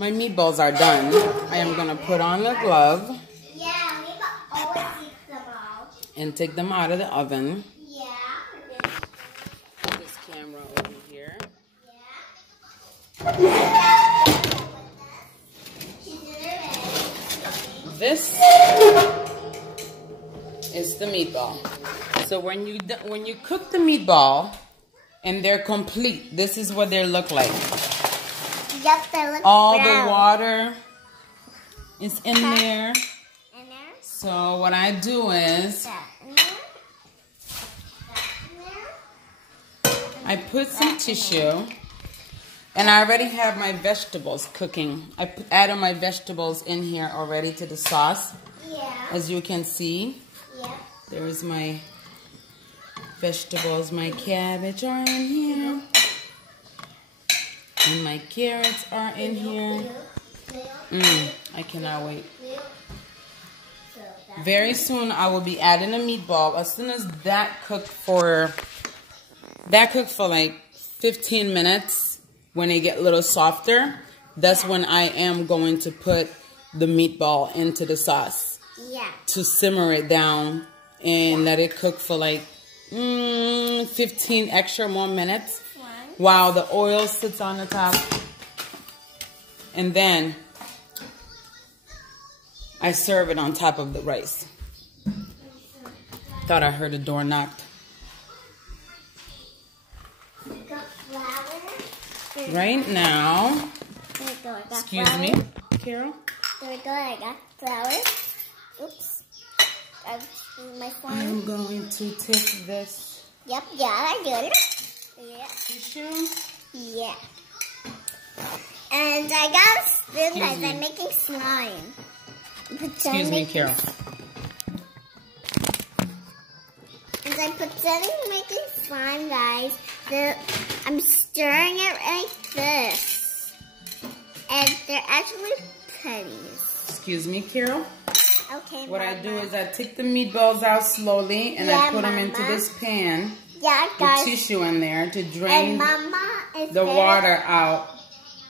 My meatballs are done. I am going to put on the glove. Yeah, we always eat them all. And take them out of the oven. Yeah. Put this camera over here. Yeah. This is the meatball. So when you cook the meatball and they're complete, this is what they look like. Yep, they look All brown. the water is in there. In there? So what I do is That in there? That in there? I put some tissue, and I already have my vegetables cooking. I added my vegetables in here already to the sauce. Yeah. As you can see, Yeah. there's my vegetables. My cabbage are in here. And my carrots are in here. I cannot wait. Very soon I will be adding a meatball. As soon as that cooked for like 15 minutes, when they get a little softer, that's when I am going to put the meatball into the sauce. Yeah. To simmer it down and let it cook for like 15 extra more minutes while the oil sits on the top. And then I serve it on top of the rice. Thought I heard a door knocked. Right now, excuse me, Carol. There we go, I got flour. Oops. My phone. I'm going to take this Yep, yeah, I did it. Yeah. tissue. Yeah. And I got a spoon Excuse because me. I'm making slime. Excuse me, Carol. As I pretend I'm making slime, guys, I'm stirring it like this. And they're actually pennies. Excuse me, Carol. Okay, What I Mama. do is I take the meatballs out slowly and I Yeah, put them into Mama. this pan Yeah, with guys. tissue in there to And drain Mama is the very, water out.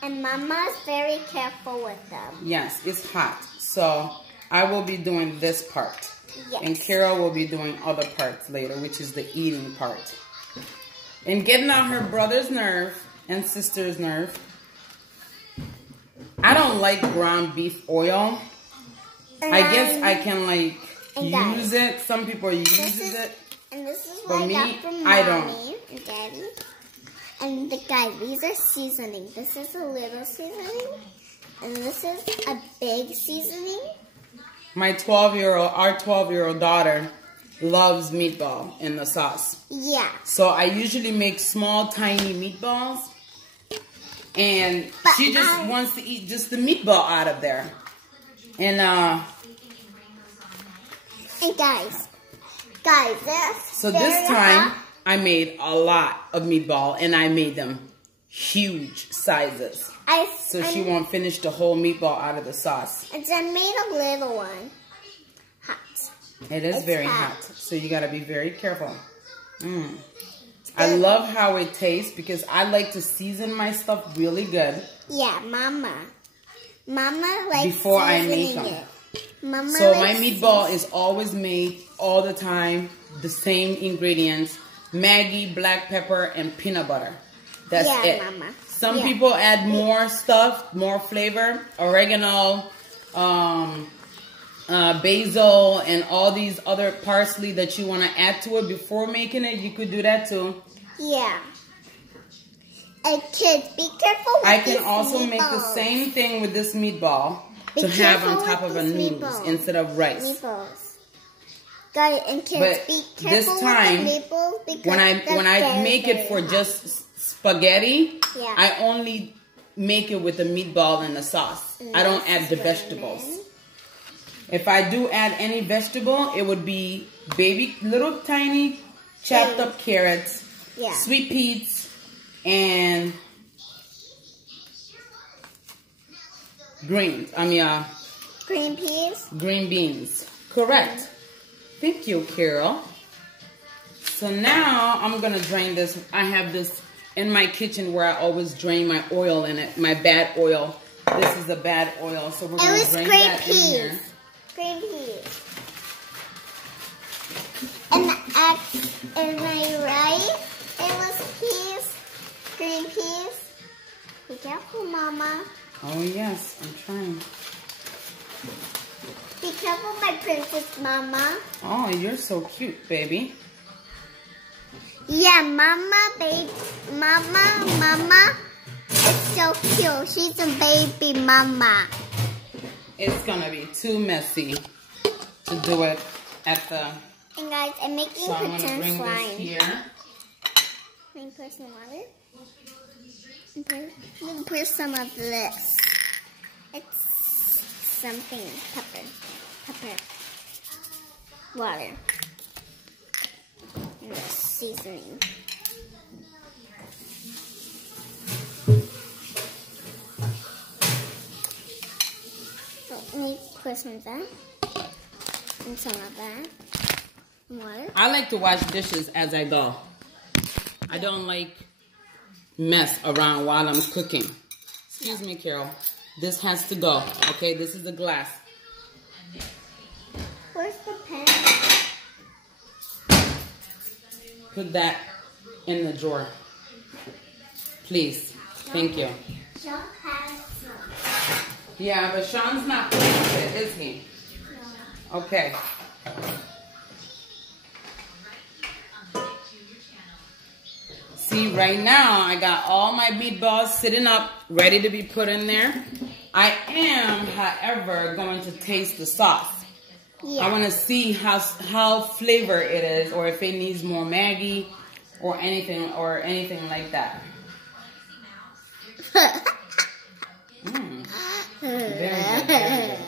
And Mama's very careful with them. Yes, it's hot. So I will be doing this part. Yes. And Carol will be doing other parts later, which is the eating part. And getting on her brother's nerve and sister's nerve. I don't like ground beef oil. I guess I can like use it. Some people use it. And this is For what me, I got from I Mommy and Daddy. And guys, these are seasoning. This is a little seasoning. And this is a big seasoning. My 12-year-old, our 12-year-old daughter loves meatball in the sauce. Yeah. So I usually make small, tiny meatballs. And she just wants to eat just the meatball out of there. And guys, so this time I made a lot of meatball and I made them huge sizes. So she won't finish the whole meatball out of the sauce. And I made a little one. Hot. It is very hot. So you got to be very careful. I love how it tastes because I like to season my stuff really good. Yeah, Mama likes before I make seasoning them. it. Mama So likes my meatball is always made all the time, the same ingredients: Maggi, black pepper, and peanut butter. That's it. Mama. Some people add more stuff, more flavor, oregano, basil, and all these other parsley that you want to add to it before making it. You could do that too. Yeah. And kids, be careful with I can these also meatballs. make the same thing with this meatball Be to have careful on top with of a these noodles meatballs. instead of rice. Meatballs. Guys and kids, But be this careful time, with the meatballs because when I they're make very, it for very hot. just spaghetti, Yeah. I only make it with the meatball and the sauce. I don't add the vegetables. If I do add any vegetable, it would be little tiny chopped up carrots, sweet peas, and green peas. Green beans. Correct. Thank you, Carol. So now I'm going to drain this. I have this in my kitchen where I always drain my oil in it, my bad oil, this is a bad oil, so we're It going was to bring green that in here. peas. Green peas. And my rice, it was peas. Green peas. Be careful, Mama. Oh yes, I'm trying. Be careful, my princess, Mama. Oh, you're so cute, baby. Yeah, Mama, baby, Mama. It's so cute. She's a baby Mama. It's gonna be too messy to do it at the. And guys, I'm making So I'm gonna pretend bring slime. this here. Let me pour some water. And pour some of this. It's something. Pepper. Water. And the seasoning. So let me pour some of that. And some of that. Water. I like to wash dishes as I go. I don't like mess around while I'm cooking. Excuse me, Carole. This has to go. Okay, this is the glass. Where's the pen? Put that in the drawer. Please. Thank you. Sean has some. Yeah, but Sean's not playing with it, is he? No. Okay. See, right now, I got all my meatballs sitting up, ready to be put in there. I am, however, going to taste the sauce. Yeah. I want to see how flavor it is, or if it needs more Maggi, or anything like that. Very good, very good.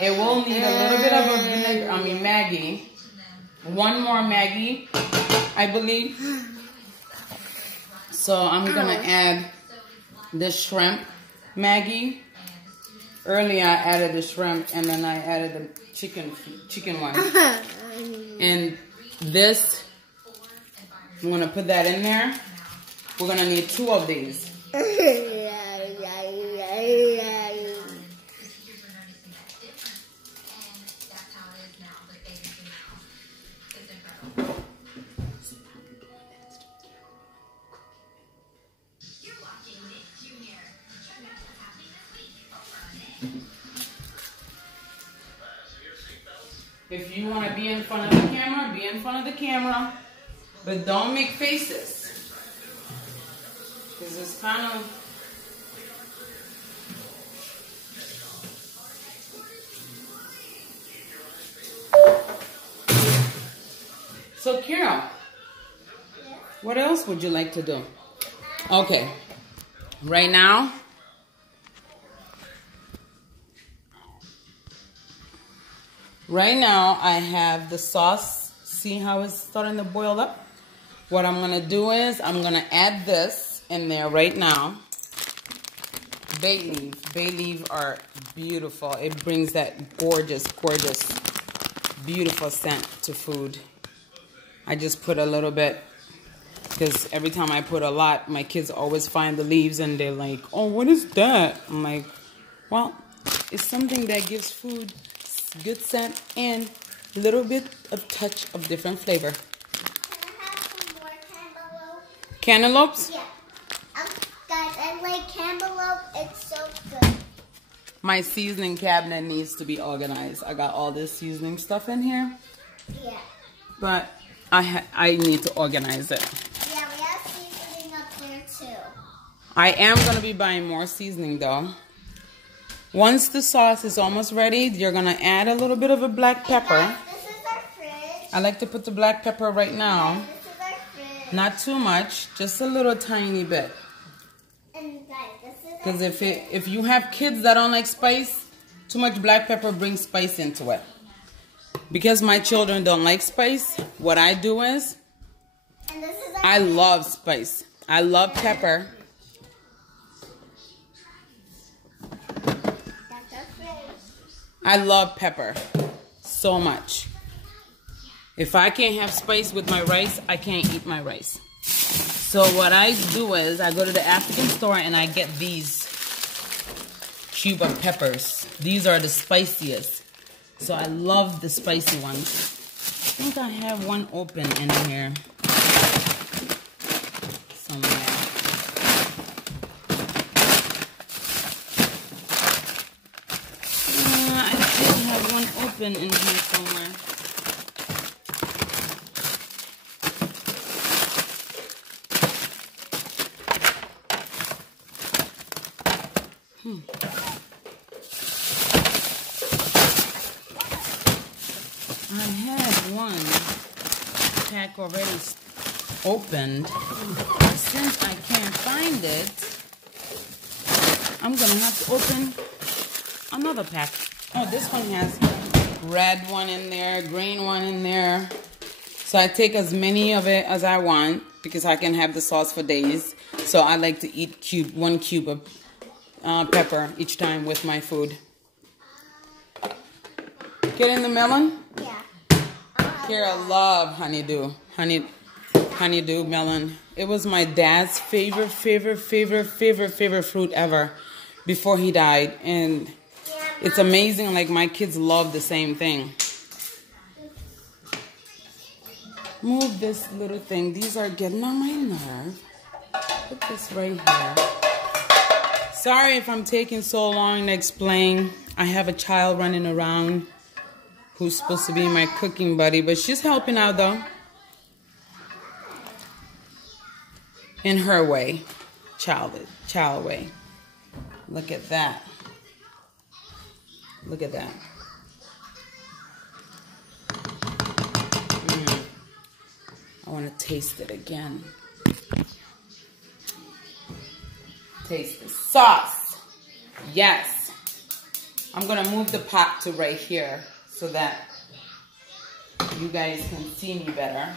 It will need a little bit of a vinegar, Maggi. One more Maggi, I believe. So I'm gonna add the shrimp Maggi. Earlier I added the shrimp, and then I added the chicken one. And this, I'm gonna put that in there. We're gonna need 2 of these. If you want to be in front of the camera, be in front of the camera. But don't make faces. Because it's kind of... So, Carole, what else would you like to do? Okay. Right now... Right now, I have the sauce. See how it's starting to boil up? What I'm going to do is I'm going to add this in there right now. Bay leaf. Bay leaves are beautiful. It brings that gorgeous, gorgeous, beautiful scent to food. I just put a little bit because every time I put a lot, my kids always find the leaves and they're like, oh, what is that? I'm like, well, it's something that gives food good scent and a little bit of touch of different flavor. Can I have some more cantaloupe? Cantaloupes? Yeah. Guys, I like cantaloupe. It's so good. My seasoning cabinet needs to be organized. I got all this seasoning stuff in here. Yeah. But I need to organize it. Yeah, we have seasoning up there too. I am going to be buying more seasoning though. Once the sauce is almost ready, you're going to add a little bit of a black pepper. Guys, this is our fridge. I like to put the black pepper right now. This is our fridge. Not too much, just a little tiny bit. And guys, this is Because if you have kids that don't like spice, too much black pepper brings spice into it. Because my children don't like spice, what I do is, and this is I love spice. I love pepper. I love pepper so much. If I can't have spice with my rice, I can't eat my rice. So what I do is I go to the African store and I get these cube of peppers. These are the spiciest. So I love the spicy ones. I think I have one open in here somewhere. I should have one open in here somewhere. I had one pack already opened. Since I can't find it, I'm gonna have to open another pack. Oh, this one has red one in there, green one in there. So I take as many of it as I want because I can have the sauce for days. So I like to eat one cube of pepper each time with my food. Get in the melon? Yeah. Carole love honeydew. Honeydew melon. It was my dad's favorite fruit ever before he died. And it's amazing, like my kids love the same thing. Move this little thing. These are getting on my nerve. Put this right here. Sorry if I'm taking so long to explain. I have a child running around who's supposed to be my cooking buddy, but she's helping out though. In her way. Child way. Look at that. Look at that. I want to taste it again. Taste the sauce. Yes. I'm going to move the pot to right here so that you guys can see me better.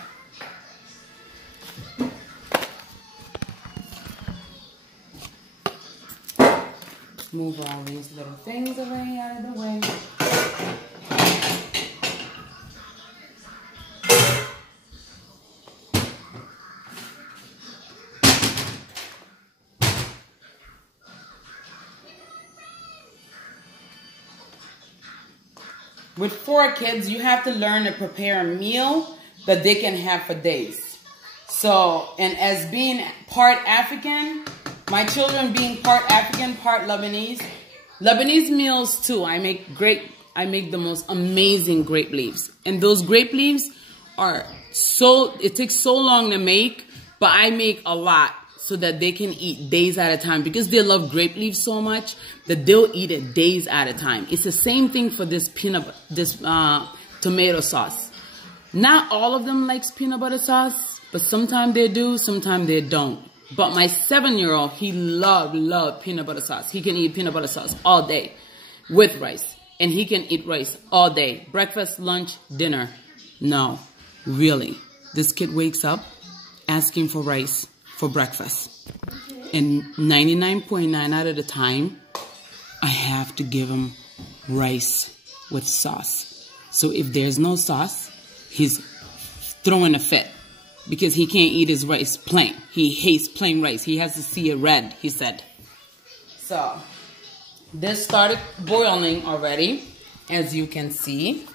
Move all these little things away out of the way. With 4 kids, you have to learn to prepare a meal that they can have for days. So, and as being part African, my children being part African, part Lebanese meals too. I make the most amazing grape leaves. And those grape leaves are it takes so long to make, but I make a lot so that they can eat days at a time because they love grape leaves so much that they'll eat it days at a time. It's the same thing for this tomato sauce. Not all of them likes peanut butter sauce, but sometimes they do, sometimes they don't. But my 7-year-old, he love peanut butter sauce. He can eat peanut butter sauce all day with rice. And he can eat rice all day. Breakfast, lunch, dinner. No, really. This kid wakes up asking for rice for breakfast. And 99.9 out of the time, I have to give him rice with sauce. So if there's no sauce, he's throwing a fit. Because he can't eat his rice plain. He hates plain rice. He has to see it red, he said. So, this started boiling already, as you can see.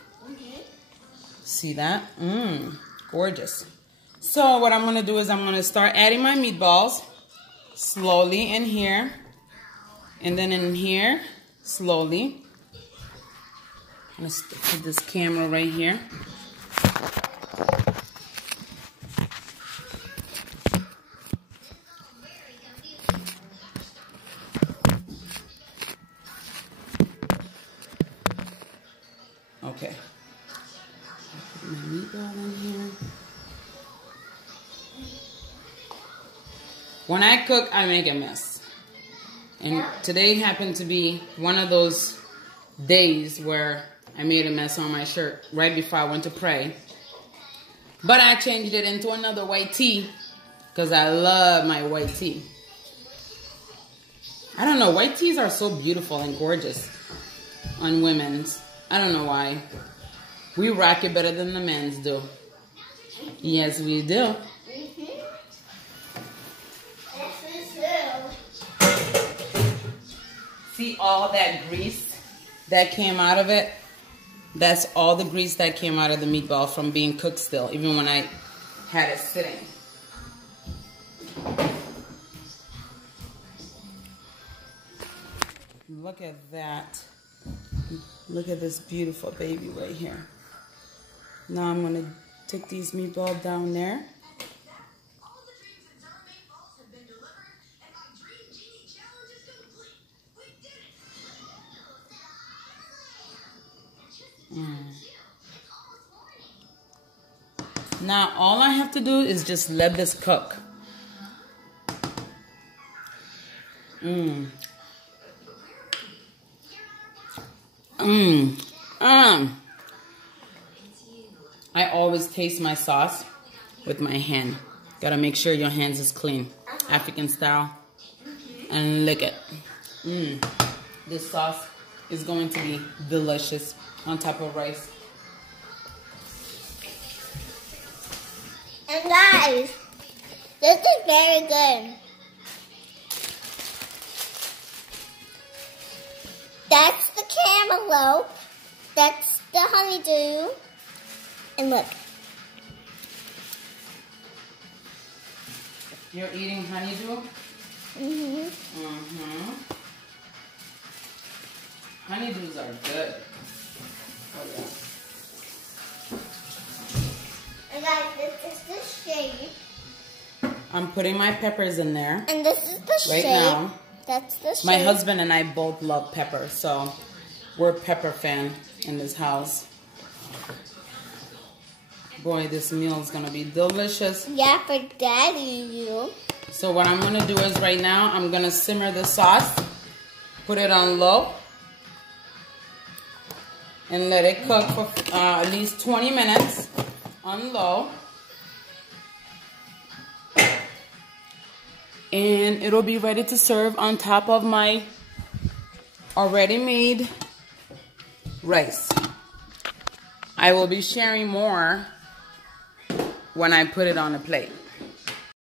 See that? Gorgeous. So, what I'm going to do is I'm going to start adding my meatballs slowly in here. And then in here, slowly. I'm going to put this camera right here. Okay. Put my meatball in here. When I cook, I make a mess. And today happened to be one of those days where I made a mess on my shirt right before I went to pray. But I changed it into another white tee because I love my white tee. I don't know, white tees are so beautiful and gorgeous on women's. I don't know why. We rock it better than the men's do. Yes, we do. See all that grease that came out of it? That's all the grease that came out of the meatball from being cooked still, even when I had it sitting. Look at that. Look at this beautiful baby right here. Now I'm going to take these meatballs down there. Now all I have to do is just let this cook. I always taste my sauce with my hand. Gotta make sure your hands is clean, African style, and lick it. This sauce is going to be delicious on top of rice. And guys, this is very good. That's the cantaloupe. That's the honeydew. And look. You're eating honeydew? Honeydews are good. Oh, yeah. And guys, this is the shape. I'm putting my peppers in there. And this is the shape. Right now. That's the shape. My husband and I both love pepper, so we're pepper fan in this house. Boy, this meal is gonna be delicious. Yeah, for Daddy, you. So what I'm gonna do is right now, I'm gonna simmer the sauce, put it on low, and let it cook for at least 20 minutes on low. And it'll be ready to serve on top of my already made rice. I will be sharing more when I put it on a plate.